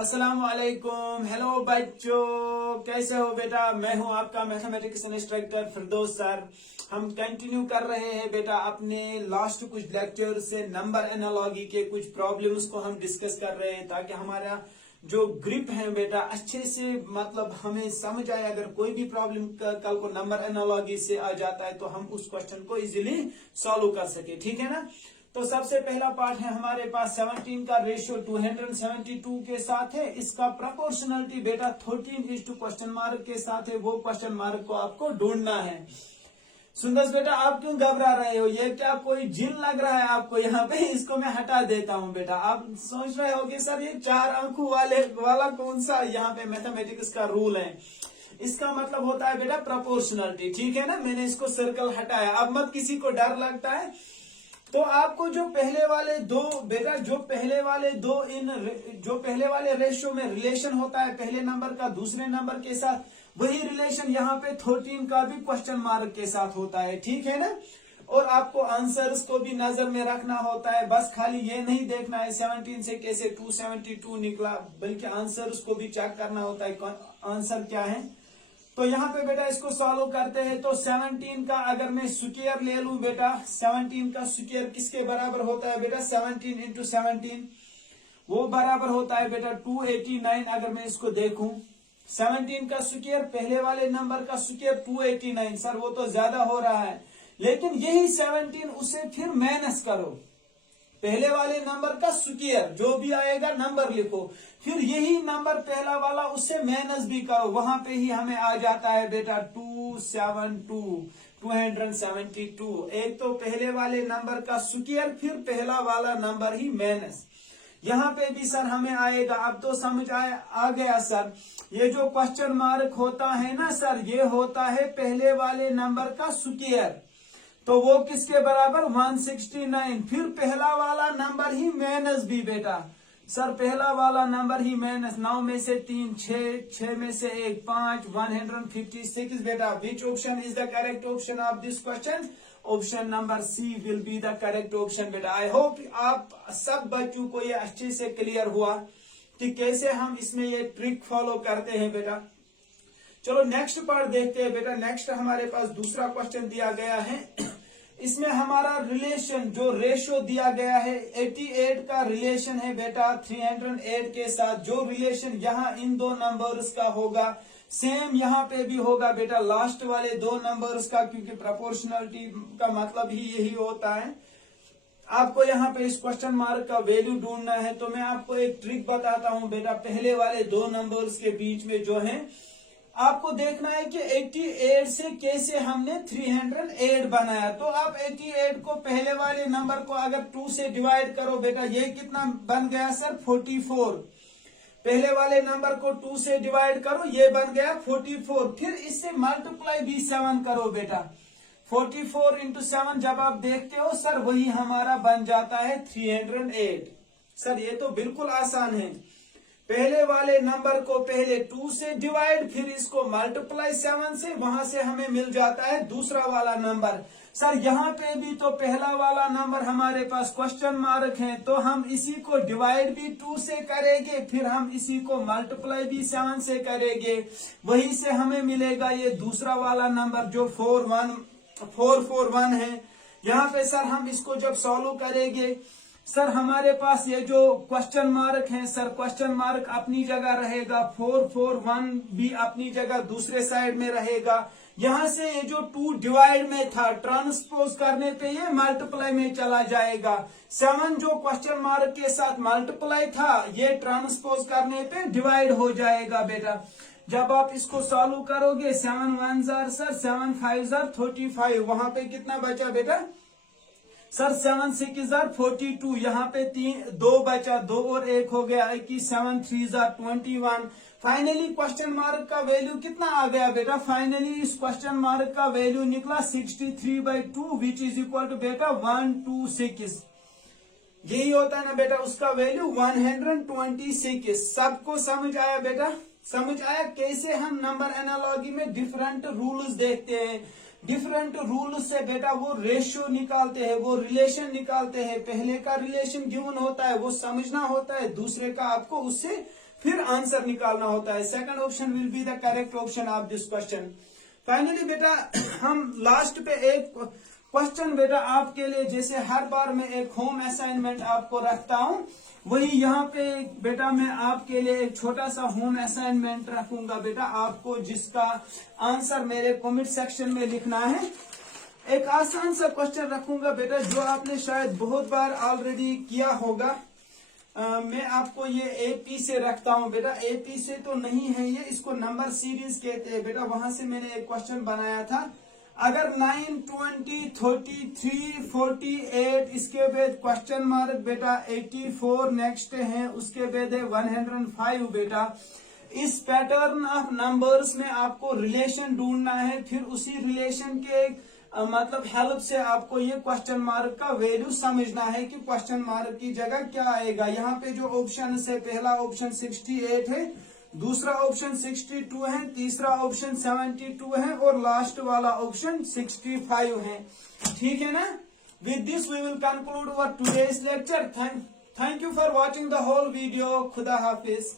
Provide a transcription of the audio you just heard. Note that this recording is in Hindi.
अस्सलाम वालेकुम। हेलो बच्चों, कैसे हो बेटा। मैं हूं आपका मैथमेटिक्स इंस्ट्रक्टर फिरदौस सर। हम कंटिन्यू कर रहे हैं बेटा अपने लास्ट कुछ लेक्चर से नंबर एनालॉजी के कुछ प्रॉब्लम्स को हम डिस्कस कर रहे हैं ताकि हमारा जो ग्रिप है बेटा अच्छे से मतलब हमें समझ आए। अगर कोई भी प्रॉब्लम कल को नंबर एनालॉजी से आ जाता है तो हम उस क्वेश्चन को इजीली सॉल्व कर सके, ठीक है ना। तो सबसे पहला पार्ट है हमारे पास 17 का रेशियो 272 के साथ है। इसका प्रोपोर्शनलिटी बेटा 13 इज टू क्वेश्चन मार्क के साथ है। वो क्वेश्चन मार्क को आपको ढूंढना है। सुंदर बेटा, आप क्यों घबरा रहे हो? ये क्या कोई जिन लग रहा है आपको यहाँ पे? इसको मैं हटा देता हूँ बेटा। आप सोच रहे होगे सर ये 4 अंकों वाला कौन सा यहाँ पे मैथमेटिक्स का रूल है। इसका मतलब होता है बेटा प्रोपोर्शनलिटी, ठीक है ना। मैंने इसको सर्कल हटाया। अब मत किसी को डर लगता है तो आपको जो पहले वाले दो बेटा जो पहले वाले रेशियो में रिलेशन होता है पहले नंबर का दूसरे नंबर के साथ, वही रिलेशन यहाँ पे 13 का भी क्वेश्चन मार्क के साथ होता है, ठीक है ना। और आपको आंसर्स को भी नजर में रखना होता है। बस खाली ये नहीं देखना है 17 से कैसे 272 निकला, बल्कि आंसर्स को भी चेक करना होता है आंसर क्या है। तो यहाँ पे बेटा इसको सॉल्व करते हैं। तो 17 का अगर मैं स्क्वायर ले लूं बेटा, 17 का स्क्वायर किसके बराबर होता है बेटा? 17 इंटू 17 वो बराबर होता है बेटा 289। अगर मैं इसको देखूं 17 का स्क्वायर पहले वाले नंबर का स्क्वायर 289। सर वो तो ज्यादा हो रहा है, लेकिन यही 17 उसे फिर माइनस करो, पहले वाले नंबर का स्क्वायर जो भी आएगा नंबर लिखो, फिर यही नंबर पहला वाला उससे माइनस भी करो, वहां पे ही हमें आ जाता है बेटा 272। एक तो पहले वाले नंबर का स्क्वायर फिर पहला वाला नंबर ही माइनस। यहाँ पे भी सर हमें आएगा। अब तो समझ आ गया सर। ये जो क्वेश्चन मार्क होता है ना सर, ये होता है पहले वाले नंबर का स्क्वायर। तो वो किसके बराबर? 169। फिर पहला वाला नंबर ही माइनस भी बेटा। सर पहला वाला नंबर ही माइनस, 9 में से 3 6 में से 1 5, 156 बेटा। Which option is the correct option of this question? Option number C will be the correct option बेटा। आई होप आप सब बच्चों को ये अच्छे से क्लियर हुआ कि कैसे हम इसमें ये ट्रिक फॉलो करते हैं बेटा। चलो नेक्स्ट पार्ट देखते हैं बेटा। नेक्स्ट हमारे पास दूसरा क्वेश्चन दिया गया है। इसमें हमारा रिलेशन जो रेशियो दिया गया है 88 का रिलेशन है बेटा 308 के साथ। जो रिलेशन यहाँ इन दो नंबर्स का होगा सेम यहाँ पे भी होगा बेटा लास्ट वाले दो नंबर्स का, क्योंकि प्रोपोर्शनलिटी का मतलब ही यही होता है। आपको यहाँ पे इस क्वेश्चन मार्क का वैल्यू ढूंढना है। तो मैं आपको एक ट्रिक बताता हूँ बेटा। पहले वाले दो नंबर्स के बीच में जो है आपको देखना है कि 88 से कैसे हमने 308 बनाया। तो आप 88 को पहले वाले नंबर को अगर 2 से डिवाइड करो बेटा, ये कितना बन गया सर? 44। पहले वाले नंबर को 2 से डिवाइड करो, ये बन गया 44। फिर इससे मल्टीप्लाई भी 7 करो बेटा। 44 इंटू 7 जब आप देखते हो सर वही हमारा बन जाता है 308। सर ये तो बिल्कुल आसान है। पहले वाले नंबर को पहले 2 से डिवाइड, फिर इसको मल्टीप्लाई 7 से, वहां से हमें मिल जाता है दूसरा वाला नंबर। सर यहाँ पे भी तो पहला वाला नंबर हमारे पास क्वेश्चन मार्क है, तो हम इसी को डिवाइड भी 2 से करेंगे, फिर हम इसी को मल्टीप्लाई भी 7 से करेंगे। वहीं से हमें मिलेगा ये दूसरा वाला नंबर जो 441 है। यहाँ पे सर हम इसको जब सॉल्व करेंगे सर हमारे पास ये जो क्वेश्चन मार्क है सर, क्वेश्चन मार्क अपनी जगह रहेगा, 441 भी अपनी जगह दूसरे साइड में रहेगा। यहाँ से ये जो 2 डिवाइड में था ट्रांसपोज करने पे ये मल्टीप्लाई में चला जाएगा। 7 जो क्वेश्चन मार्क के साथ मल्टीप्लाई था ये ट्रांसपोज करने पे डिवाइड हो जाएगा बेटा। जब आप इसको सॉल्व करोगे 7 1 जार सर 7 5 जार 35, वहां पे कितना बचा बेटा? सर 7 6 जार 42, यहाँ पे 2 बचा, 2 और 1 हो गया 21, 7 3 जार 21। फाइनली क्वेश्चन मार्क का वैल्यू कितना आ गया बेटा? फाइनली इस क्वेश्चन मार्क का वैल्यू निकला 63/2 विच इज इक्वल टू बेटा 126। यही होता है ना बेटा उसका वैल्यू 126। सबको समझ आया बेटा? समझ आया कैसे हम नंबर एनालॉजी में डिफरेंट रूल्स देखते हैं। डिफरेंट रूल से बेटा वो रेशियो निकालते हैं, वो रिलेशन निकालते हैं। पहले का रिलेशन गिवन होता है वो समझना होता है, दूसरे का आपको उससे फिर आंसर निकालना होता है। Second option will be the correct option of this question. Finally बेटा हम लास्ट पे एक क्वेश्चन बेटा आपके लिए, जैसे हर बार मैं एक होम असाइनमेंट आपको रखता हूं, वही यहाँ पे बेटा मैं आपके लिए एक छोटा सा होम असाइनमेंट रखूंगा बेटा आपको, जिसका आंसर मेरे कमेंट सेक्शन में लिखना है। एक आसान सा क्वेश्चन रखूंगा बेटा जो आपने शायद बहुत बार ऑलरेडी किया होगा। मैं आपको ये एपी से रखता हूं बेटा, एपी से तो नहीं है ये, इसको नंबर सीरीज कहते हैं बेटा। वहां से मैंने एक क्वेश्चन बनाया था। अगर 9, 20, 33, 48, इसके बाद क्वेश्चन मार्क बेटा 84 नेक्स्ट है, उसके बाद है 105 बेटा। इस पैटर्न ऑफ नंबर्स में आपको रिलेशन ढूंढना है, फिर उसी रिलेशन के मतलब हेल्प से आपको ये क्वेश्चन मार्क का वैल्यू समझना है कि क्वेश्चन मार्क की जगह क्या आएगा। यहाँ पे जो ऑप्शन है, पहला ऑप्शन 68 है, दूसरा ऑप्शन 62 है, तीसरा ऑप्शन 72 है और लास्ट वाला ऑप्शन 65 है। ठीक है ना। With this we will conclude our today's lecture. Thank you for watching the whole video. खुदा हाफिज।